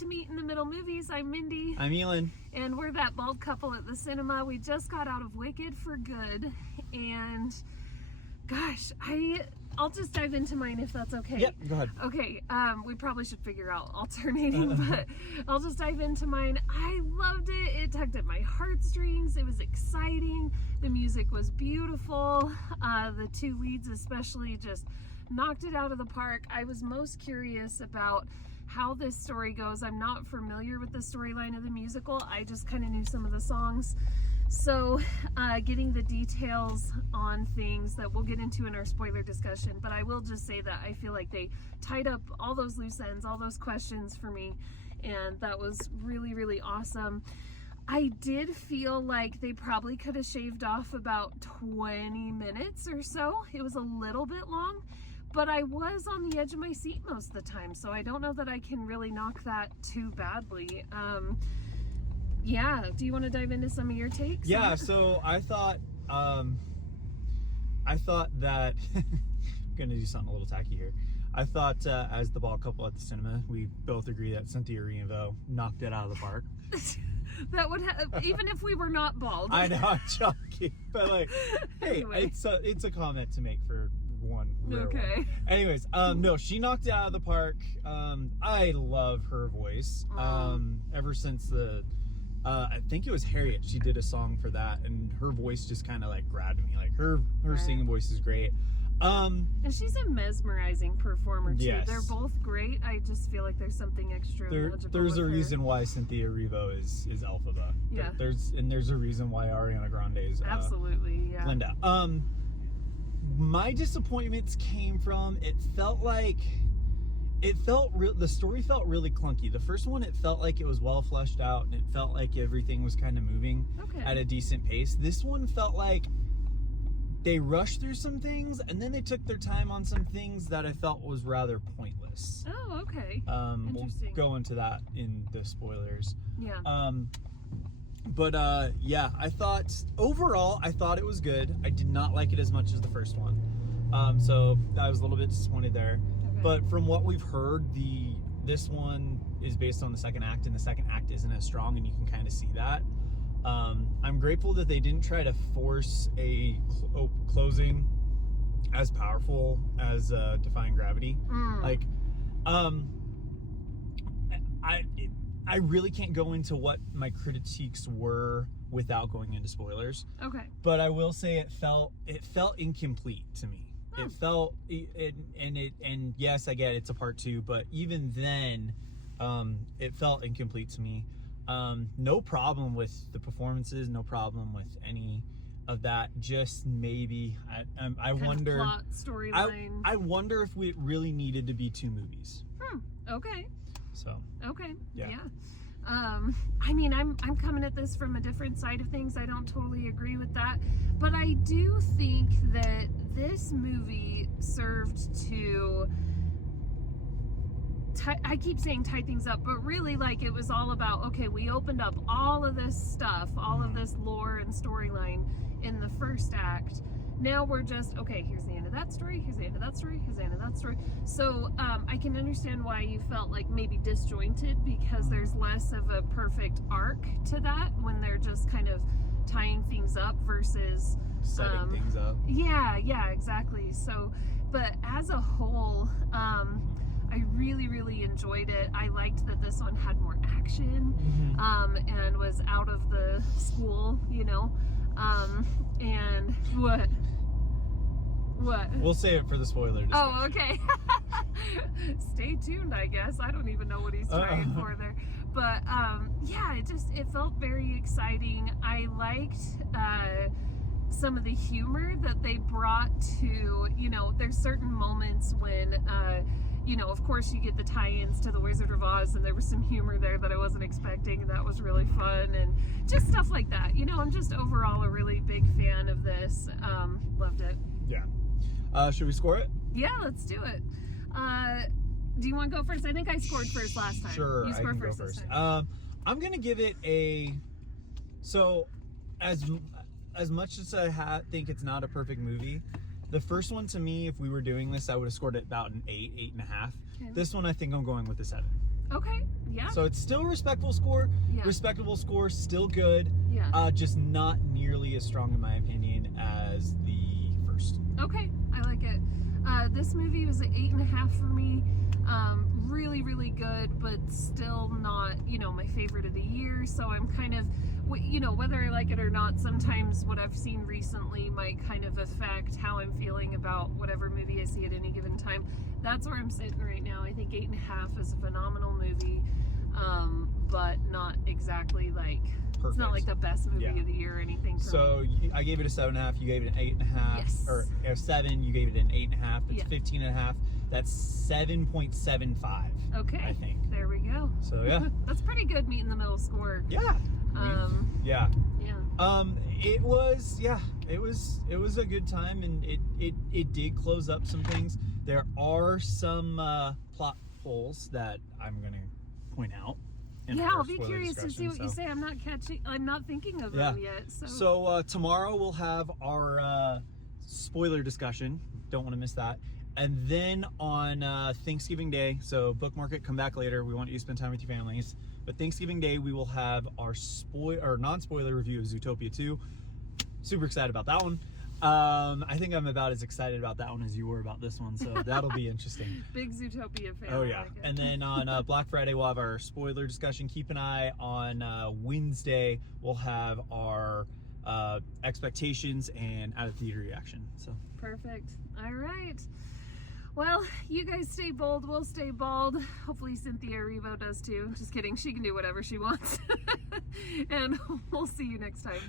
to Meet in the Middle Movies. I'm Mindy. I'm Elin. And we're that bald couple at the cinema. We just got out of Wicked for good. And gosh, I'll just dive into mine if that's okay. Yep, go ahead. Okay, we probably should figure out alternating, but I'll just dive into mine. I loved it. It tugged at my heartstrings. It was exciting. The music was beautiful. The two leads especially just knocked it out of the park. I was most curious about how this story goes. I'm not familiar with the storyline of the musical. I just kind of knew some of the songs. So getting the details on things that we'll get into in our spoiler discussion, but I will just say that I feel like they tied up all those loose ends, all those questions for me, and that was really, really awesome. I did feel like they probably could have shaved off about 20 minutes or so. It was a little bit long, but I was on the edge of my seat most of the time, so I don't know that I can really knock that too badly. Yeah, do you want to dive into some of your takes? Yeah, so I thought that I'm gonna do something a little tacky here. I thought as the bald couple at the cinema, we both agree that Cynthia Erivo knocked it out of the park. That would even if we were not bald. I know, I'm joking, but like, hey, Anyway. it's a comment to make for one. Okay. One. Anyways, no, she knocked it out of the park. I love her voice. Ever since I think it was Harriet. She did a song for that, and her voice just kind of like grabbed me. Like her Right. singing voice is great. And she's a mesmerizing performer too. Yes. They're both great. I just feel like there's something extra magical There's with a her. reason why Cynthia Erivo is Elphaba. Yeah. There's a reason why Ariana Grande is Absolutely, yeah. Linda. My disappointments came from the story felt really clunky. The first one, it felt like it was well fleshed out and it felt like everything was kind of moving at a decent pace. This one felt like they rushed through some things and then they took their time on some things that I felt was rather pointless. Oh, okay. We'll Interesting. go into that in the spoilers. Yeah. Yeah, I thought it was good. I did not like it as much as the first one. So I was a little bit disappointed there. Okay. But from what we've heard, this one is based on the second act, and the second act isn't as strong, and you can kind of see that. I'm grateful that they didn't try to force a closing as powerful as Defying Gravity. Like, I really can't go into what my critiques were without going into spoilers. Okay. But I will say it felt incomplete to me. Oh. It felt and yes, I get it's a part 2, but even then, it felt incomplete to me. No problem with the performances, no problem with any of that. Just maybe I wonder. Plot storyline. I wonder if it really needed to be 2 movies. Okay. So. Okay. Yeah. I mean, I'm coming at this from a different side of things. I don't totally agree with that, but I do think that this movie served to I keep saying tie things up, but really, like, it was all about, okay, we opened up all of this stuff, all of this lore and storyline in the first act. Now we're just, okay, here's the end of that story, here's the end of that story, here's the end of that story. So I can understand why you felt like maybe disjointed, because there's less of a perfect arc to that when they're just kind of tying things up versus setting things up. Yeah, exactly. So, but as a whole, I really, really enjoyed it. I liked that this one had more action, and was out of the school, and what? We'll save it for the spoiler discussion. Oh, okay. Stay tuned, I guess. I don't even know what he's trying for there. But, yeah, it felt very exciting. I liked, some of the humor that they brought to, there's certain moments when, of course you get the tie-ins to the Wizard of Oz, and there was some humor there that I wasn't expecting, and that was really fun, and just stuff like that. I'm just overall a really big fan of this. Loved it. Yeah. Should we score it? Yeah, let's do it. Do you want to go first? I think I scored first last time. Sure, You I scored can first go this first. time. I'm gonna give it as much as I think it's not a perfect movie. The first one, to me, if we were doing this, I would have scored it about an 8.5. Okay. This one, I think I'm going with a 7. Okay. Yeah. So it's still a respectable score. Yeah. Respectable score, still good. Yeah. Just not nearly as strong in my opinion as the first. Okay, I like it. This movie was an 8.5 for me. Really, really good, but still not, my favorite of the year. So I'm kind of, whether I like it or not, sometimes what I've seen recently might kind of affect how I'm feeling about whatever movie I see at any given time. That's where I'm sitting right now. I think 8.5 is a phenomenal movie, but not exactly like, Perfect. It's not like the best movie of the year or anything for me. I gave it a 7.5. You gave it an 8.5. Yes. Or a 7. You gave it an 8.5. It's Yeah. 15.5. That's 7.75. Okay. I think. There we go. So yeah. That's pretty good meet in the middle score. Yeah. Yeah. It was a good time, and it did close up some things. There are some plot holes that I'm gonna point out. I'll be curious to see what you say. I'm not thinking of them yet. So tomorrow we'll have our spoiler discussion. Don't want to miss that. And then on Thanksgiving Day, so bookmark it, come back later. We want you to spend time with your families. But Thanksgiving Day, we will have our non-spoiler review of Zootopia 2. Super excited about that one. I think I'm about as excited about that one as you were about this one, so that'll be interesting. Big Zootopia fan. Oh yeah. Like it. And then on Black Friday, we'll have our spoiler discussion. Keep an eye on Wednesday. We'll have our expectations and out of theater reaction. So perfect. All right. Well, you guys stay bold. We'll stay bald. Hopefully Cynthia Erivo does too. Just kidding. She can do whatever she wants. And we'll see you next time.